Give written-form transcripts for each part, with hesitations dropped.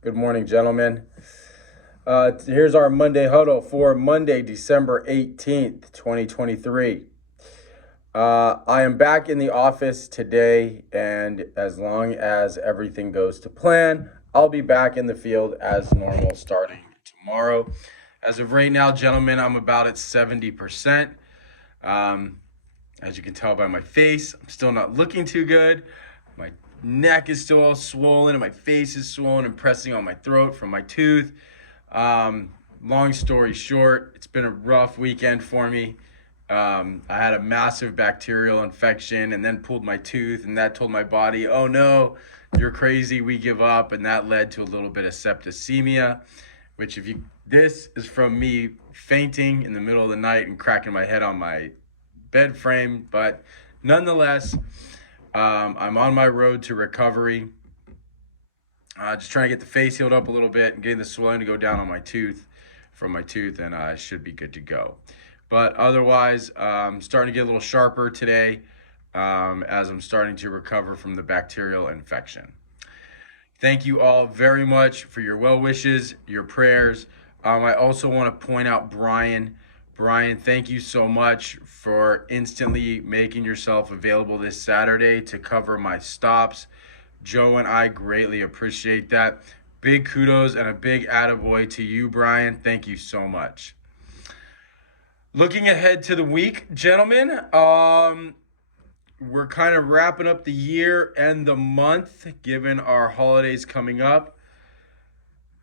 Good morning, gentlemen. Here's our Monday huddle for Monday, December 18th, 2023. I am back in the office today, and as long as everything goes to plan, I'll be back in the field as normal starting tomorrow. As of right now, gentlemen, I'm about at 70%. As you can tell by my face, I'm still not looking too good. My neck is still all swollen and my face is swollen and pressing on my throat from my tooth. Long story short, it's been a rough weekend for me. I had a massive bacterial infection and then pulled my tooth, and that told my body, oh no, you're crazy, we give up. And that led to a little bit of septicemia, which this is from me fainting in the middle of the night and cracking my head on my bed frame. But nonetheless, I'm on my road to recovery. Just trying to get the face healed up a little bit and getting the swelling to go down on my tooth, and I should be good to go. But otherwise, I'm starting to get a little sharper today as I'm starting to recover from the bacterial infection. Thank you all very much for your well wishes, your prayers. I also want to point out Brian. Brian, thank you so much for instantly making yourself available this Saturday to cover my stops. Joe and I greatly appreciate that. Big kudos and a big attaboy to you, Brian. Thank you so much. Looking ahead to the week, gentlemen, we're kind of wrapping up the year and the month, given our holidays coming up.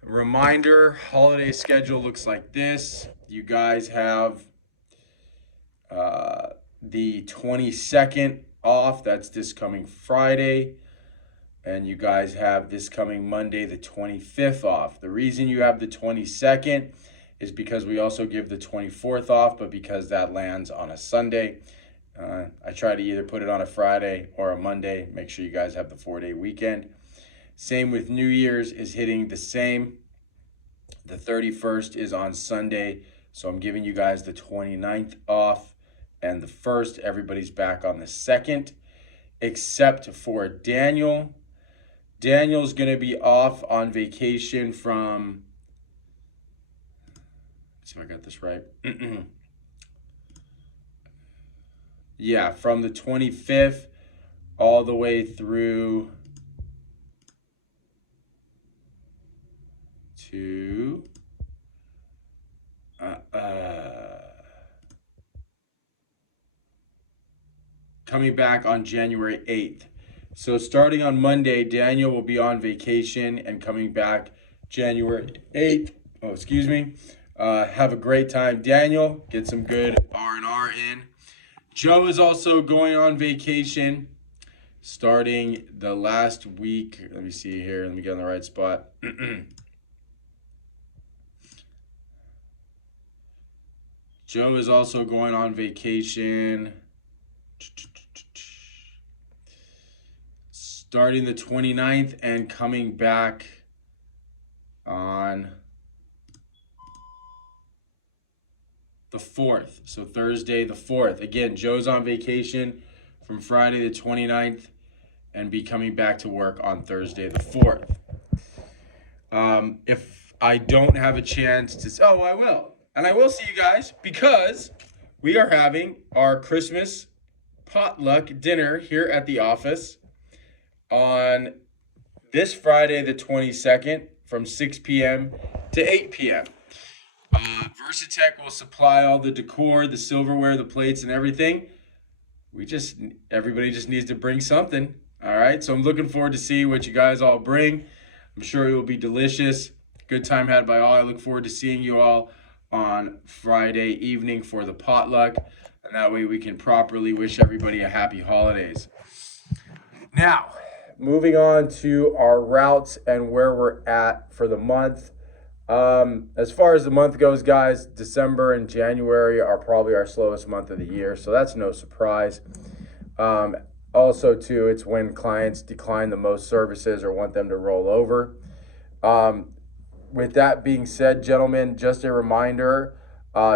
Reminder, holiday schedule looks like this. You guys have the 22nd off. That's this coming Friday. And you guys have this coming Monday, the 25th off. The reason you have the 22nd is because we also give the 24th off, but because that lands on a Sunday, I try to either put it on a Friday or a Monday. Make sure you guys have the 4-day weekend. Same with New Year's is hitting the same. The 31st is on Sunday, so I'm giving you guys the 29th off. And the 1st, everybody's back on the 2nd, except for Daniel. Daniel's going to be off on vacation from, let's see if I got this right. Yeah, from the 25th all the way through to coming back on January 8th. So starting on Monday, Daniel will be on vacation and coming back January 8th. Oh, excuse me. Have a great time, Daniel. Get some good R&R in. Joe is also going on vacation starting the last week. Let me see here. Let me get on the right spot. Joe is also going on vacation starting the 29th and coming back on the 4th. So Thursday the 4th. Again, Joe's on vacation from Friday the 29th and be coming back to work on Thursday the 4th. If I don't have a chance to, I will. And I will see you guys because we are having our Christmas potluck dinner here at the office on this Friday, the 22nd, from 6 p.m. to 8 p.m. Versatech will supply all the decor, the silverware, the plates, and everything. Everybody just needs to bring something. All right, so I'm looking forward to see what you guys all bring. I'm sure it will be delicious. Good time had by all. I look forward to seeing you all on Friday evening for the potluck, and that way we can properly wish everybody a happy holidays. Now, moving on to our routes and where we're at for the month. As far as the month goes, guys, December and January are probably our slowest month of the year, so that's no surprise. Also, too, it's when clients decline the most services or want them to roll over. With that being said, gentlemen, just a reminder,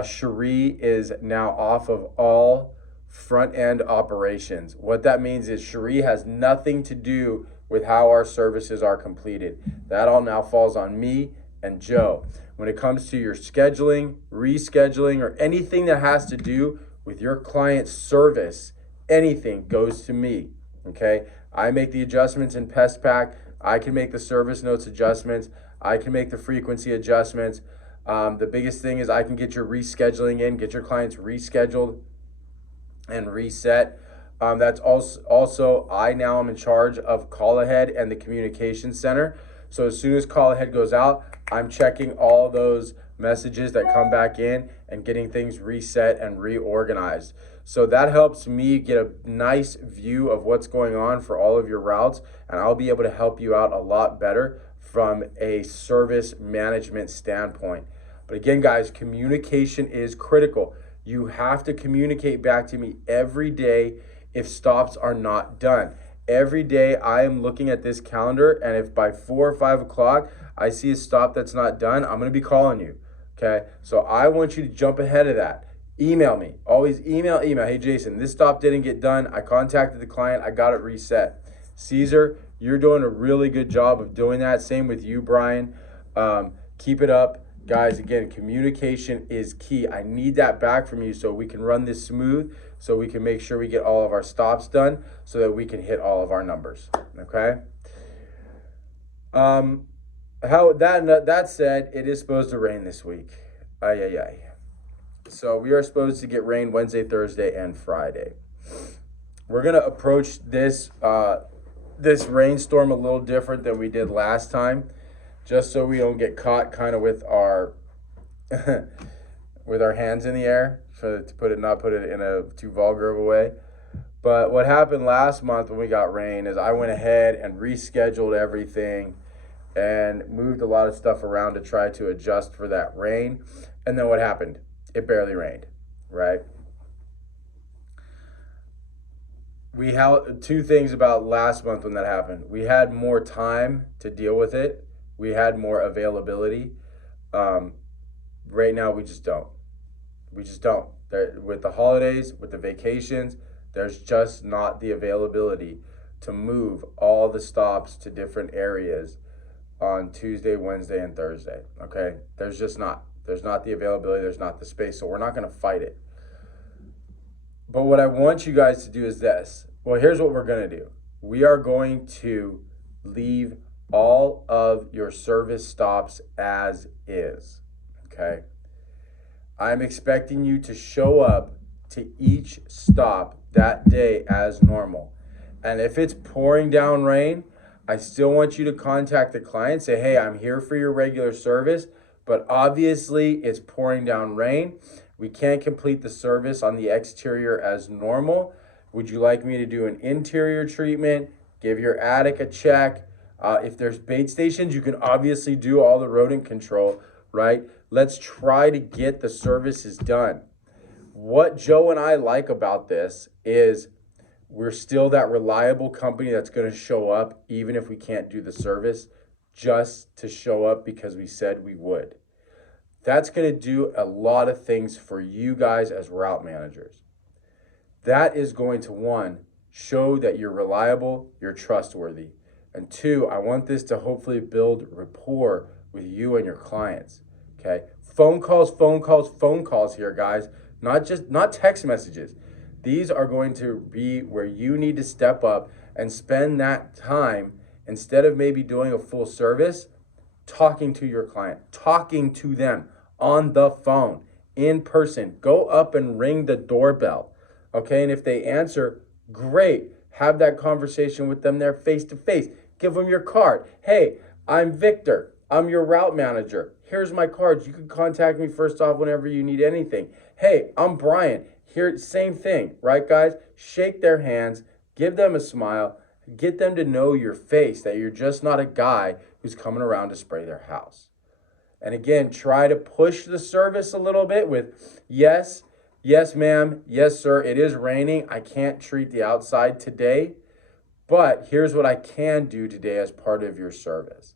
Cherie is now off of all front-end operations. What that means is Cherie has nothing to do with how our services are completed. That all now falls on me and Joe. When it comes to your scheduling, rescheduling, or anything that has to do with your client's service, anything goes to me, okay? I make the adjustments in Pest Pack. I can make the service notes adjustments. I can make the frequency adjustments. The biggest thing is I can get your rescheduling in, get your clients rescheduled and reset. That's also I now am in charge of Call Ahead and the communication center. So as soon as Call Ahead goes out, I'm checking all those messages that come back in and getting things reset and reorganized. So that helps me get a nice view of what's going on for all of your routes, and I'll be able to help you out a lot better from a service management standpoint. But again, guys, communication is critical. You have to communicate back to me every day if stops are not done. Every day I am looking at this calendar, and if by 4 or 5 o'clock I see a stop that's not done, I'm gonna be calling you, okay? So I want you to jump ahead of that. Email me, always email. Hey Jason, this stop didn't get done. I contacted the client, I got it reset. Caesar, you're doing a really good job of doing that. Same with you, Brian. Keep it up. Guys, again, communication is key. I need that back from you so we can run this smooth, so we can make sure we get all of our stops done so that we can hit all of our numbers, okay? That said, it is supposed to rain this week. So we are supposed to get rain Wednesday, Thursday, and Friday. We're gonna approach this rainstorm a little different than we did last time, just so we don't get caught kind of with our with our hands in the air, to not put it in a too vulgar of a way. But what happened last month when we got rain is I went ahead and rescheduled everything and moved a lot of stuff around to try to adjust for that rain. And then what happened? It barely rained, right? We had two things about last month when that happened. We had more time to deal with it. We had more availability. Right now, we just don't. With the holidays, with the vacations, there's just not the availability to move all the stops to different areas on Tuesday, Wednesday, and Thursday, okay? There's not the availability, there's not the space, so we're not gonna fight it. But what I want you guys to do is this. Well, here's what we're gonna do. We are going to leave all of your service stops as is, okay? I'm expecting you to show up to each stop that day as normal. And if it's pouring down rain, I still want you to contact the client, say, hey, I'm here for your regular service, but obviously it's pouring down rain. We can't complete the service on the exterior as normal. Would you like me to do an interior treatment? Give your attic a check. If there's bait stations, you can obviously do all the rodent control, right? Let's try to get the services done. What Joe and I like about this is we're still that reliable company that's going to show up even if we can't do the service, just to show up because we said we would. That's going to do a lot of things for you guys as route managers. That is going to, one, show that you're reliable, you're trustworthy. And two, I want this to hopefully build rapport with you and your clients, okay? Phone calls here, guys. Not text messages. These are going to be where you need to step up and spend that time, instead of maybe doing a full service, talking to your client, talking to them on the phone, in person. Go up and ring the doorbell, okay? And if they answer, great. Have that conversation with them there face to face. Give them your card. Hey, I'm Victor. I'm your route manager. Here's my cards. You can contact me first off whenever you need anything. Hey, I'm Brian. Here, same thing, right, guys? Shake their hands, give them a smile, get them to know your face, that you're just not a guy who's coming around to spray their house. And again, try to push the service a little bit with, yes, ma'am, yes, sir, it is raining. I can't treat the outside today, but here's what I can do today as part of your service.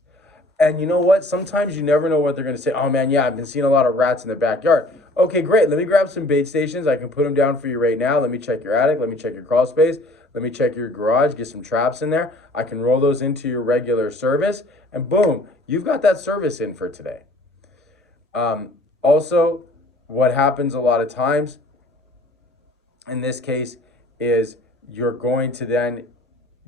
And you know what? Sometimes you never know what they're going to say. Oh, man, yeah, I've been seeing a lot of rats in the backyard. Okay, great. Let me grab some bait stations. I can put them down for you right now. Let me check your attic. Let me check your crawl space. Let me check your garage, get some traps in there. I can roll those into your regular service, and boom, you've got that service in for today. Also, what happens a lot of times in this case is you're going to then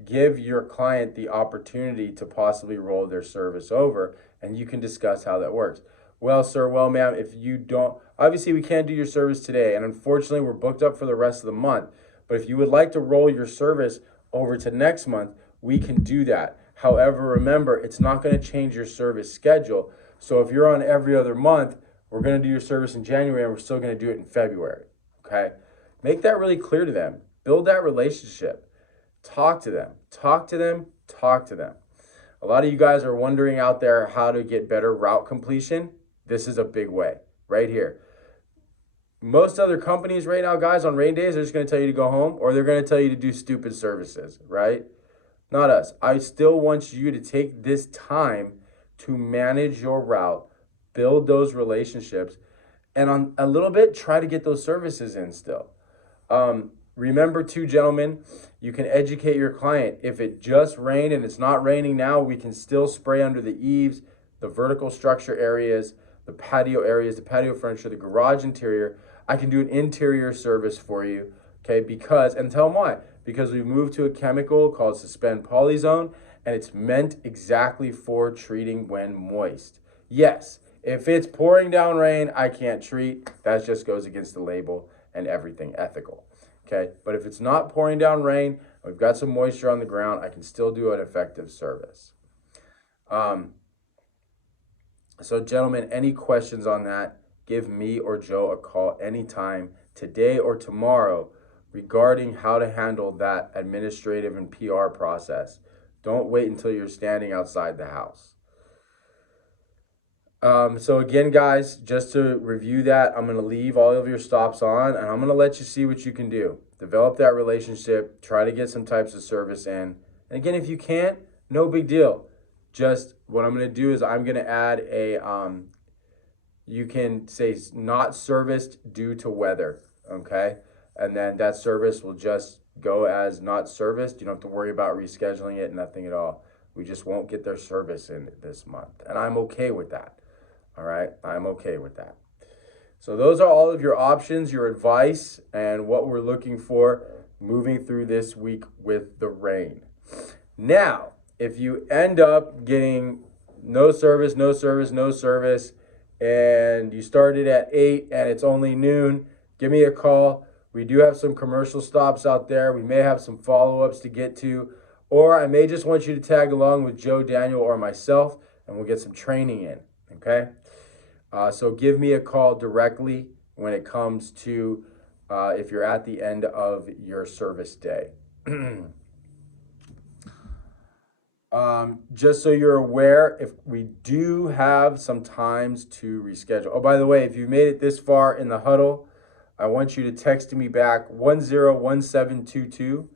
give your client the opportunity to possibly roll their service over, and you can discuss how that works. Well, sir, well, ma'am, if you don't, obviously we can't do your service today, and unfortunately we're booked up for the rest of the month. But if you would like to roll your service over to next month, we can do that. However, remember, it's not going to change your service schedule. So if you're on every other month, we're going to do your service in January and we're still going to do it in February. Okay? Make that really clear to them. Build that relationship. Talk to them. Talk to them. Talk to them. A lot of you guys are wondering out there how to get better route completion. This is a big way right here. Most other companies right now, guys, on rain days, they're just going to tell you to go home, or they're going to tell you to do stupid services, right? Not us. I still want you to take this time to manage your route, build those relationships, and on a little bit, try to get those services in still. Remember too, gentlemen, you can educate your client. If it just rained and it's not raining now, we can still spray under the eaves, the vertical structure areas, the patio areas, the patio furniture, the garage interior. I can do an interior service for you, okay? Because, and tell them why. Because we've moved to a chemical called Suspend Polyzone, and it's meant exactly for treating when moist. Yes, if it's pouring down rain, I can't treat. That just goes against the label and everything ethical, okay? But if it's not pouring down rain, we've got some moisture on the ground, I can still do an effective service. So gentlemen, any questions on that, give me or Joe a call anytime, today or tomorrow, regarding how to handle that administrative and PR process. Don't wait until you're standing outside the house. So again, guys, just to review that, I'm going to leave all of your stops on, and I'm going to let you see what you can do. Develop that relationship, try to get some types of service in. And again, if you can't, no big deal. Just what I'm going to do is I'm going to add a, you can say not serviced due to weather, okay? And then that service will just go as not serviced. You don't have to worry about rescheduling it, nothing at all. We just won't get their service in this month. And I'm okay with that, all right? I'm okay with that. So those are all of your options, your advice, and what we're looking for moving through this week with the rain. Now, if you end up getting no service, and you started at 8 and it's only noon, give me a call. We do have some commercial stops out there. We may have some follow-ups to get to, or I may just want you to tag along with Joe, Daniel, or myself, and we'll get some training in, okay? So give me a call directly when it comes to if you're at the end of your service day. Just so you're aware, if we do have some times to reschedule. Oh, by the way, if you made it this far in the huddle, I want you to text me back 101722.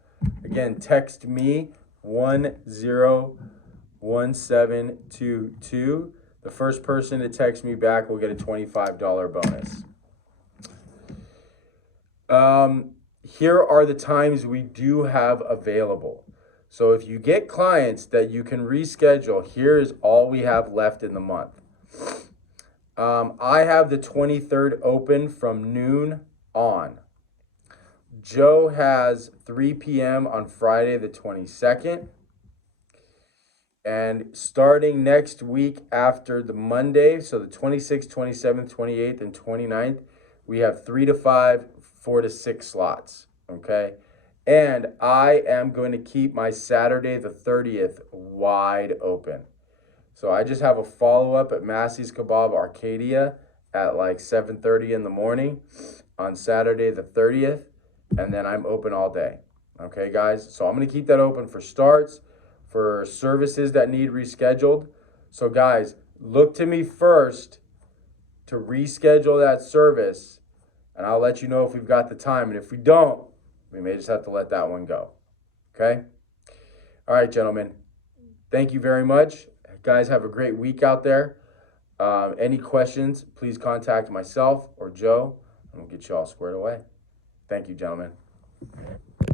Again, text me 101722. The first person to text me back will get a $25 bonus. Here are the times we do have available. So if you get clients that you can reschedule, here is all we have left in the month. I have the 23rd open from noon on. Joe has 3 p.m. on Friday the 22nd. And starting next week after the Monday, so the 26th, 27th, 28th, and 29th, we have 3 to 5, 4 to 6 slots, okay? And I am going to keep my Saturday the 30th wide open. So I just have a follow-up at Massey's Kebab Arcadia at like 7:30 in the morning on Saturday the 30th, and then I'm open all day. Okay, guys? So I'm going to keep that open for starts, for services that need rescheduled. So guys, look to me first to reschedule that service, and I'll let you know if we've got the time. And if we don't, we may just have to let that one go. Okay? All right, gentlemen. Thank you very much. Guys, have a great week out there. Any questions, please contact myself or Joe, and we'll get you all squared away. Thank you, gentlemen.